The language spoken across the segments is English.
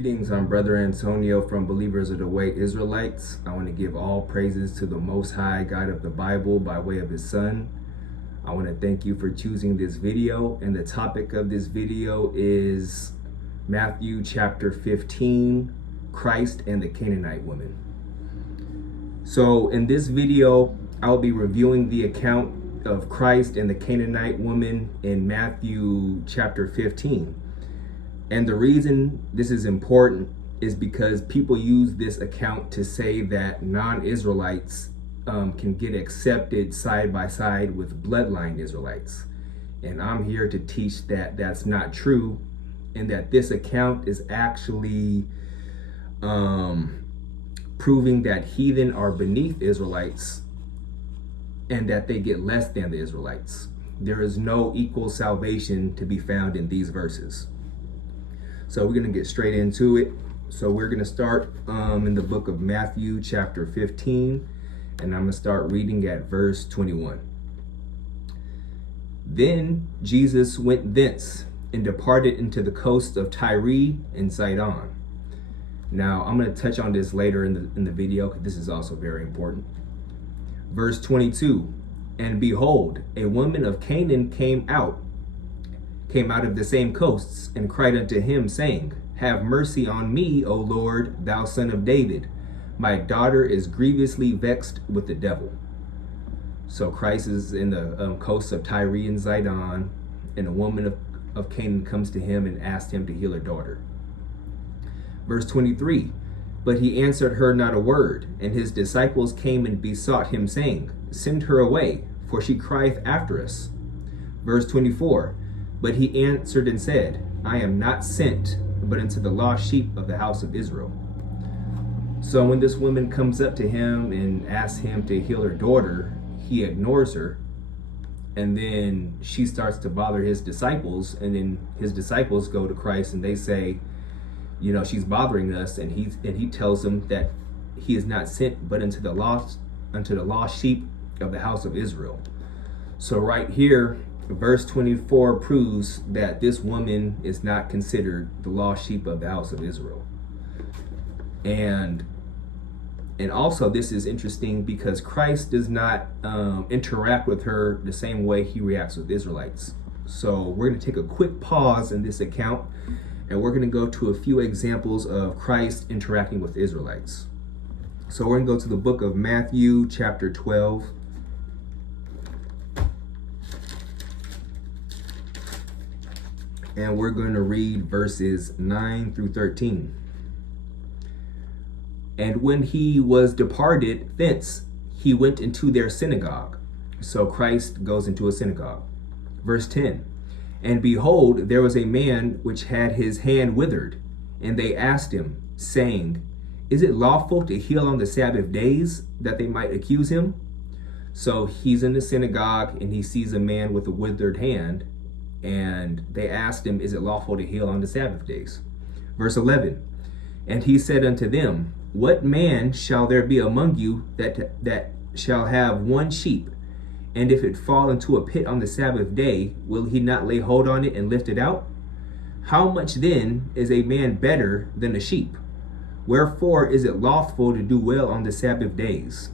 Greetings, I'm Brother Antonio from Believers of the Way Israelites. I want to give all praises to the Most High God of the Bible by way of His Son. I want to thank you for choosing this video, and the topic of this video is Matthew chapter 15, Christ and the Canaanite woman. So in this video, I'll be reviewing the account of Christ and the Canaanite woman in Matthew chapter 15. And the reason this is important is because people use this account to say that non-Israelites can get accepted side by side with bloodline Israelites. And I'm here to teach that that's not true, and that this account is actually proving that heathen are beneath Israelites and that they get less than the Israelites. There is no equal salvation to be found in these verses. So we're going to get straight into it. So we're going to start in the book of Matthew chapter 15, and I'm going to start reading at verse 21. Then Jesus went thence and departed into the coast of Tyre and Sidon. Now I'm going to touch on this later in the video, because this is also very important. Verse 22, and behold, a woman of Canaan came out of the same coasts, and cried unto him, saying, Have mercy on me, O Lord, thou son of David. My daughter is grievously vexed with the devil. So Christ is in the coasts of Tyre and Sidon, and a woman of Canaan comes to him and asks him to heal her daughter. Verse 23, but he answered her not a word, and his disciples came and besought him, saying, Send her away, for she crieth after us. Verse 24, but he answered and said, I am not sent, but unto the lost sheep of the house of Israel. So when this woman comes up to him and asks him to heal her daughter, he ignores her. And then she starts to bother his disciples. And then his disciples go to Christ and they say, you know, she's bothering us. And he tells them that he is not sent, but unto the lost sheep of the house of Israel. So right here, verse 24 proves that this woman is not considered the lost sheep of the house of Israel. And also this is interesting because Christ does not interact with her the same way he reacts with Israelites. So we're going to take a quick pause in this account, and we're going to go to a few examples of Christ interacting with Israelites. So we're going to go to the book of Matthew chapter 12. And we're going to read verses 9 through 13. And when he was departed thence, he went into their synagogue. So Christ goes into a synagogue. Verse 10. And behold, there was a man which had his hand withered. And they asked him, saying, Is it lawful to heal on the Sabbath days, that they might accuse him? So he's in the synagogue and he sees a man with a withered hand. And they asked him, Is it lawful to heal on the Sabbath days? Verse 11, and he said unto them, What man shall there be among you that shall have one sheep, and if it fall into a pit on the Sabbath day, will he not lay hold on it and lift it out? How much then is a man better than a sheep? Wherefore is it lawful to do well on the Sabbath days?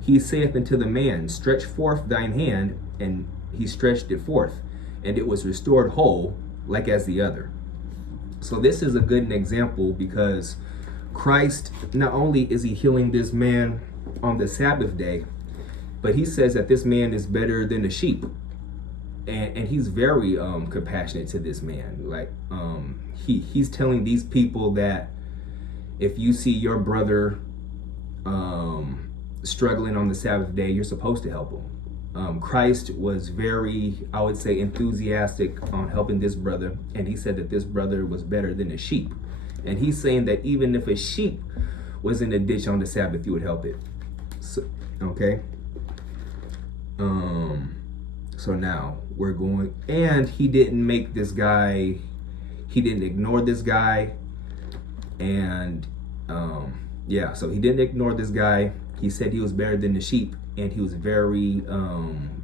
He saith unto the man, Stretch forth thine hand, and he stretched it forth, and it was restored whole, like as the other. So this is a good example, because Christ, not only is he healing this man on the Sabbath day, but he says that this man is better than a sheep. And he's very compassionate to this man. Like he's telling these people that if you see your brother struggling on the Sabbath day, you're supposed to help him. Christ was very, I would say, enthusiastic on helping this brother, and he said that this brother was better than a sheep. And he's saying that even if a sheep was in a ditch on the Sabbath, you would help it. So, okay. So now we're going, and he didn't make this guy, he didn't ignore this guy, and yeah, so he didn't ignore this guy. He said he was better than the sheep, and he was very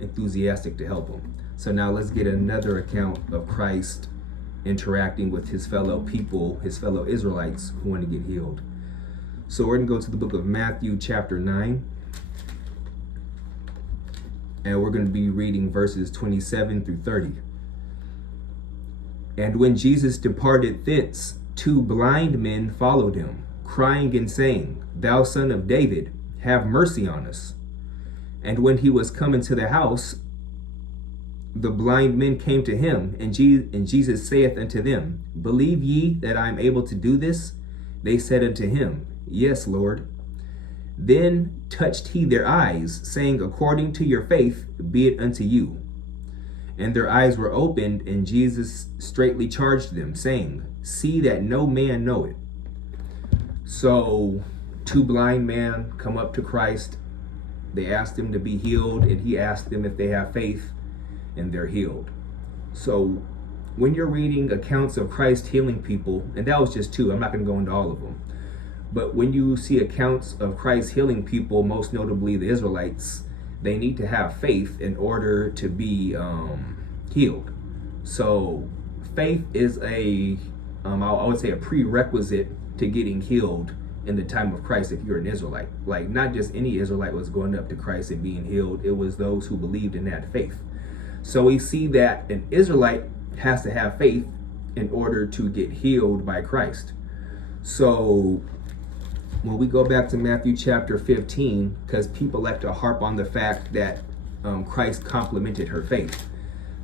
enthusiastic to help him. So now let's get another account of Christ interacting with his fellow people, his fellow Israelites who want to get healed. So we're going to go to the book of Matthew chapter 9. And we're going to be reading verses 27 through 30. And when Jesus departed thence, 2 blind men followed him, crying and saying, Thou son of David, have mercy on us. And when he was come into the house, the blind men came to him, and Jesus saith unto them, Believe ye that I am able to do this? They said unto him, Yes, Lord. Then touched he their eyes, saying, According to your faith, be it unto you. And their eyes were opened, and Jesus straitly charged them, saying, See that no man know it. So 2 blind men come up to Christ. They asked him to be healed, and he asked them if they have faith, and they're healed. So when you're reading accounts of Christ healing people, and that was just 2, I'm not going to go into all of them. But when you see accounts of Christ healing people, most notably the Israelites, they need to have faith in order to be healed. So faith is I would say a prerequisite to getting healed in the time of Christ if you're an Israelite. Like, not just any Israelite was going up to Christ and being healed. It was those who believed in that faith. So we see that an Israelite has to have faith in order to get healed by Christ. So when we go back to Matthew chapter 15, because people like to harp on the fact that Christ complimented her faith.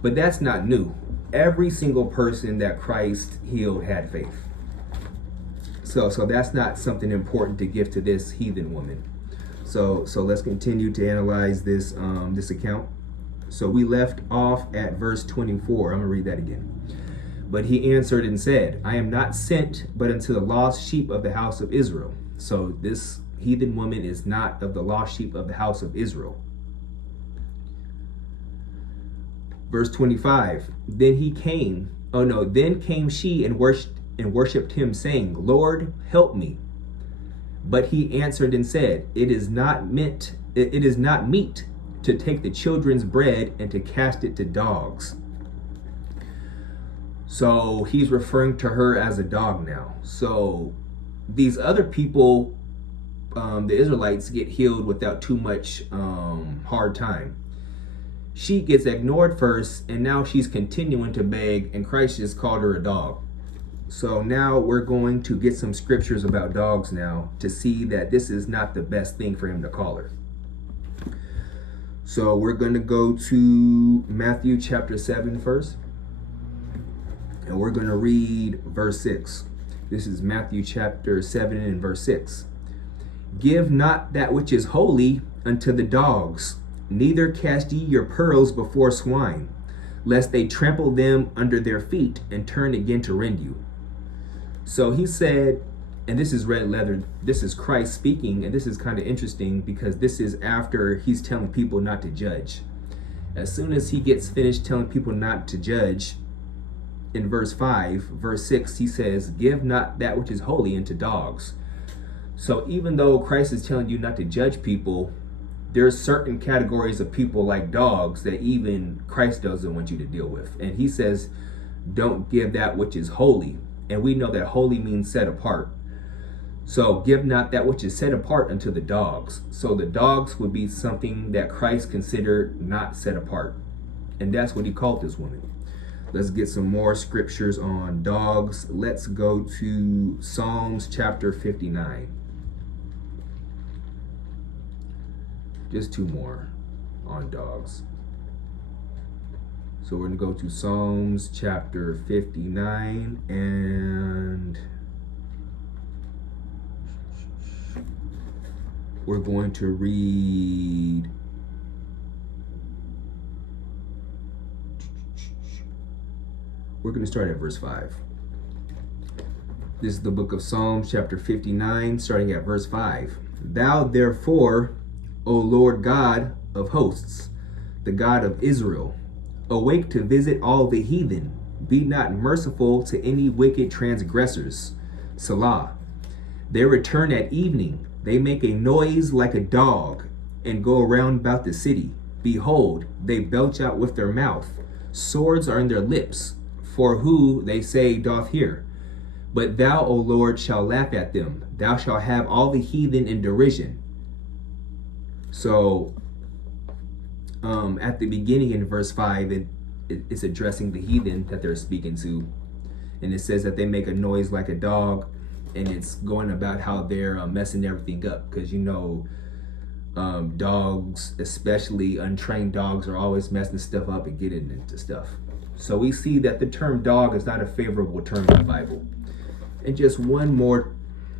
But that's not new. Every single person that Christ healed had faith. So that's not something important to give to this heathen woman. So let's continue to analyze this account. So we left off at verse 24. I'm going to read that again. But he answered and said, I am not sent but unto the lost sheep of the house of Israel. So this heathen woman is not of the lost sheep of the house of Israel. Verse 25. Then came she and worshipped him, saying, Lord, help me. But he answered and said, It is not meat to take the children's bread and to cast it to dogs. So he's referring to her as a dog now. So these other people, the Israelites, get healed without too much hard time. She gets ignored first, and now she's continuing to beg, and Christ just called her a dog. So now we're going to get some scriptures about dogs now to see that this is not the best thing for him to call her. So we're going to go to Matthew chapter 7 first. And we're going to read verse 6. This is Matthew chapter 7 and verse 6. Give not that which is holy unto the dogs, neither cast ye your pearls before swine, lest they trample them under their feet and turn again to rend you. So he said, and this is red leather, this is Christ speaking, and this is kind of interesting because this is after he's telling people not to judge. As soon as he gets finished telling people not to judge, in verse 5, verse 6, he says, give not that which is holy unto dogs. So even though Christ is telling you not to judge people, there's certain categories of people like dogs that even Christ doesn't want you to deal with. And he says, don't give that which is holy. And we know that holy means set apart. So give not that which is set apart unto the dogs. So the dogs would be something that Christ considered not set apart. And that's what he called this woman. Let's get some more scriptures on dogs. Let's go to Psalms chapter 59. Just 2 more on dogs. So we're going to go to Psalms chapter 59 and we're going to read we're going to start at verse 5. This is the book of Psalms chapter 59 starting at verse 5. Thou therefore, O Lord God of hosts, the God of Israel, awake to visit all the heathen. Be not merciful to any wicked transgressors. Salah. They return at evening. They make a noise like a dog and go around about the city. Behold, they belch out with their mouth. Swords are in their lips. for who, they say, doth hear? But thou, O Lord, shalt laugh at them. Thou shalt have all the heathen in derision. So, at the beginning in verse 5, it's addressing the heathen that they're speaking to. And it says that they make a noise like a dog. And it's going about how they're messing everything up. Because, dogs, especially untrained dogs, are always messing stuff up and getting into stuff. So we see that the term dog is not a favorable term in the Bible. And just one more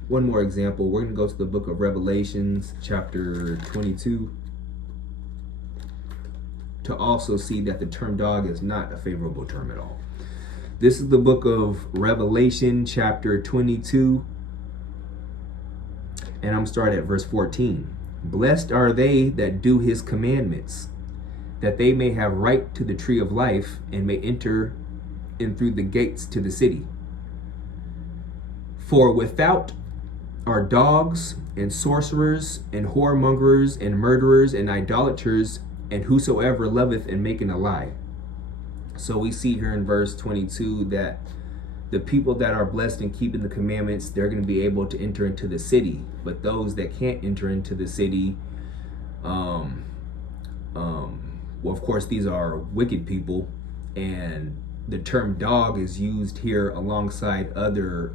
example. We're going to go to the book of Revelations, chapter 22, to also see that the term dog is not a favorable term at all. This is the book of Revelation, chapter 22, and I'm starting at verse 14. Blessed are they that do his commandments, that they may have right to the tree of life and may enter in through the gates to the city. For without are dogs and sorcerers and whoremongers and murderers and idolaters and whosoever loveth and maketh a lie. So we see here in verse 22 that the people that are blessed in keeping the commandments, they're going to be able to enter into the city. But those that can't enter into the city, well, of course, these are wicked people. And the term dog is used here alongside other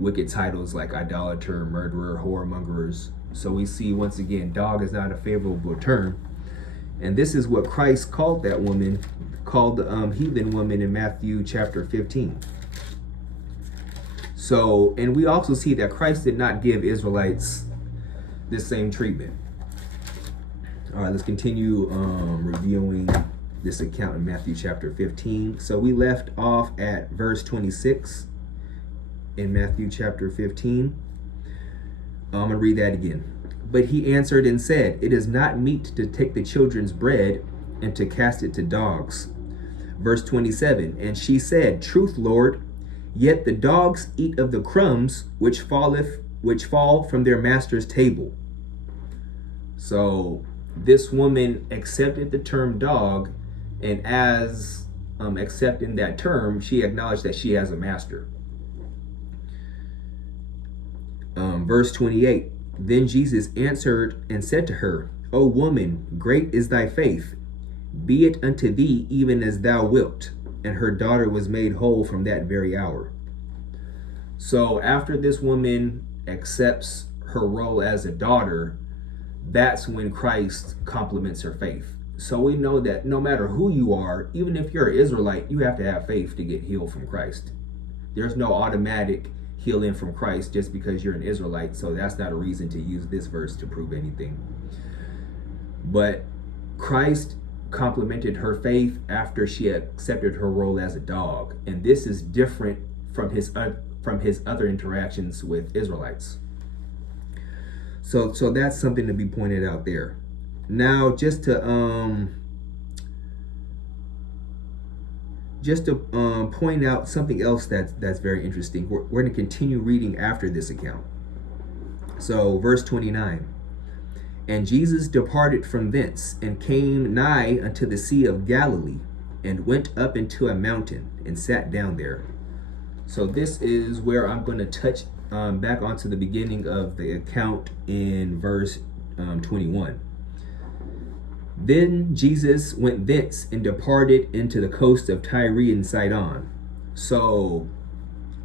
wicked titles like idolater, murderer, whoremongers. So we see, once again, dog is not a favorable term. And this is what Christ called that woman, called the heathen woman in Matthew chapter 15. So, and we also see that Christ did not give Israelites this same treatment. All right, let's continue reviewing this account in Matthew chapter 15. So we left off at verse 26 in Matthew chapter 15. I'm going to read that again. But he answered and said, it is not meet to take the children's bread and to cast it to dogs. Verse 27, and she said, truth, Lord, yet the dogs eat of the crumbs which fall from their master's table. So this woman accepted the term dog, and as accepting that term, she acknowledged that she has a master. Verse 28, then Jesus answered and said to her, O woman, great is thy faith. Be it unto thee even as thou wilt. And her daughter was made whole from that very hour. So after this woman accepts her role as a daughter, that's when Christ compliments her faith. So we know that no matter who you are, even if you're an Israelite, you have to have faith to get healed from Christ. There's no automatic healing from Christ just because you're an Israelite. So that's not a reason to use this verse to prove anything. But Christ complimented her faith after she accepted her role as a dog. And this is different from his other interactions with Israelites. So that's something to be pointed out there. Now, just to point out something else that's very interesting. We're going to continue reading after this account. So verse 29. And Jesus departed from thence, and came nigh unto the Sea of Galilee, and went up into a mountain, and sat down there. So this is where I'm going to touch back onto the beginning of the account in verse 21. Then Jesus went thence, and departed into the coast of Tyre and Sidon. So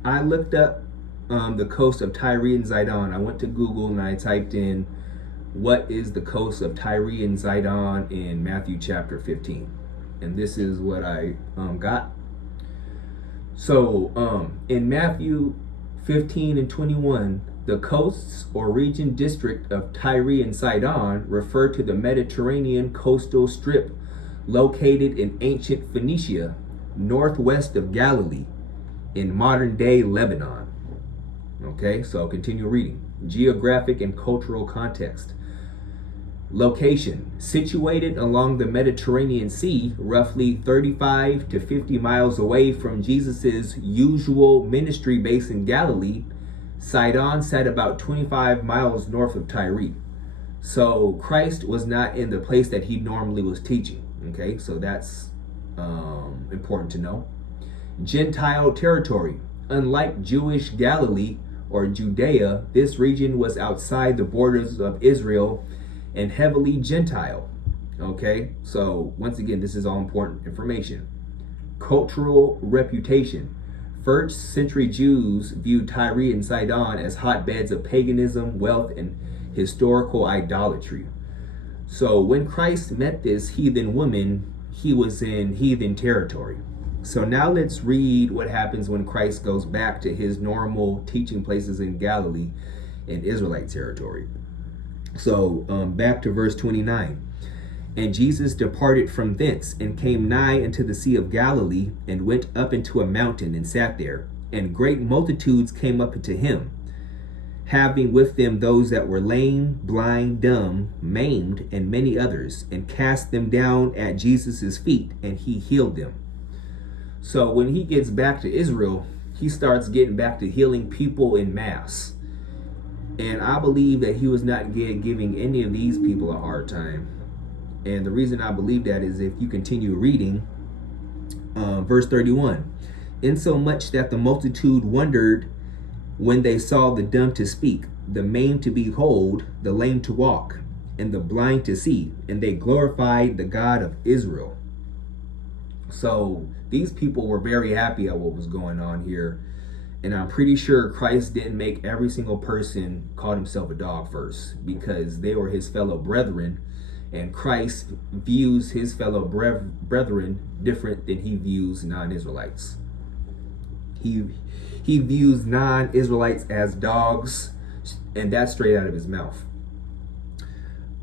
I looked up the coast of Tyre and Sidon. I went to Google and I typed in, what is the coast of Tyre and Sidon in Matthew chapter 15? And this is what I got. So in Matthew 15 and 21, the coasts or region district of Tyre and Sidon refer to the Mediterranean coastal strip located in ancient Phoenicia, northwest of Galilee, in modern day Lebanon. Okay, so continue reading. Geographic and cultural context. Location, situated along the Mediterranean Sea, roughly 35 to 50 miles away from Jesus's usual ministry base in Galilee, Sidon sat about 25 miles north of Tyre. So Christ was not in the place that he normally was teaching. Okay, so that's important to know. Gentile territory. Unlike Jewish Galilee or Judea, this region was outside the borders of Israel and heavily Gentile. Okay, so once again, this is all important information. Cultural reputation. First century Jews viewed Tyre and Sidon as hotbeds of paganism, wealth, and historical idolatry. So when Christ met this heathen woman, he was in heathen territory. So now let's read what happens when Christ goes back to his normal teaching places in Galilee in Israelite territory. So back to verse 29. And Jesus departed from thence and came nigh unto the Sea of Galilee and went up into a mountain and sat there. And great multitudes came up unto him, having with them those that were lame, blind, dumb, maimed, and many others, and cast them down at Jesus' feet, and he healed them. So when he gets back to Israel, he starts getting back to healing people in mass. And I believe that he was not giving any of these people a hard time. And the reason I believe that is if you continue reading, verse 31, insomuch that the multitude wondered when they saw the dumb to speak, the maimed to behold, the lame to walk, and the blind to see, and they glorified the God of Israel. So these people were very happy at what was going on here. And I'm pretty sure Christ didn't make every single person call himself a dog first, because they were his fellow brethren. And Christ views his fellow brethren different than he views non-Israelites. He views non-Israelites as dogs, and that's straight out of his mouth.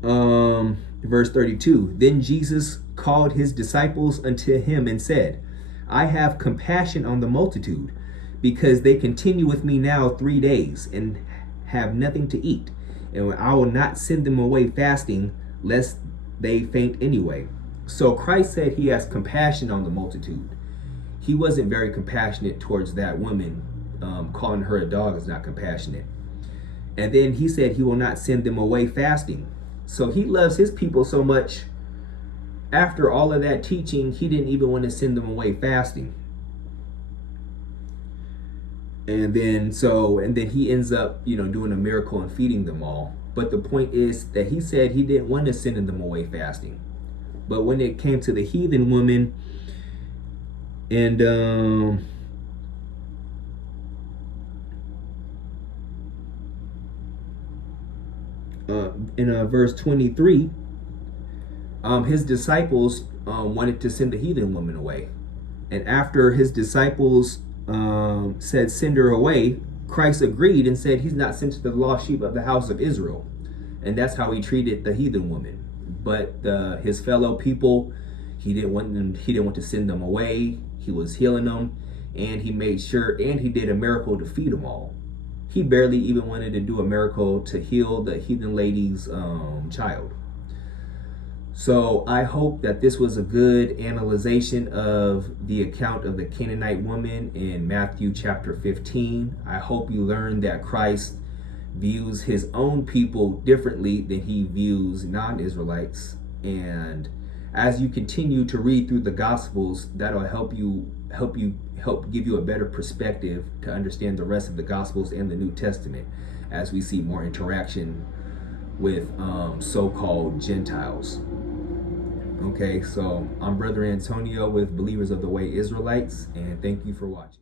Verse 32, then Jesus called his disciples unto him and said, I have compassion on the multitude, because they continue with me now 3 days, and have nothing to eat. And I will not send them away fasting, lest they faint anyway. So Christ said he has compassion on the multitude. He wasn't very compassionate towards that woman. Calling her a dog is not compassionate. And then he said he will not send them away fasting. So he loves his people so much. After all of that teaching, he didn't even want to send them away fasting. And then he ends up, doing a miracle and feeding them all. But the point is that he said he didn't want to send them away fasting. But when it came to the heathen woman, and in verse 23, his disciples wanted to send the heathen woman away. And after his disciples said, send her away, Christ agreed and said he's not sent to the lost sheep of the house of Israel. And that's how he treated the heathen woman. But his fellow people, he didn't want to send them away. He was healing them, and he made sure, and he did a miracle to feed them all. He barely even wanted to do a miracle to heal the heathen lady's child. So I hope that this was a good analyzation of the account of the Canaanite woman in Matthew chapter 15. I hope you learned that Christ views his own people differently than he views non-Israelites. And as you continue to read through the Gospels, that'll help give you a better perspective to understand the rest of the Gospels and the New Testament as we see more interaction with so-called Gentiles. Okay, so I'm Brother Antonio with Believers of the Way Israelites, and thank you for watching.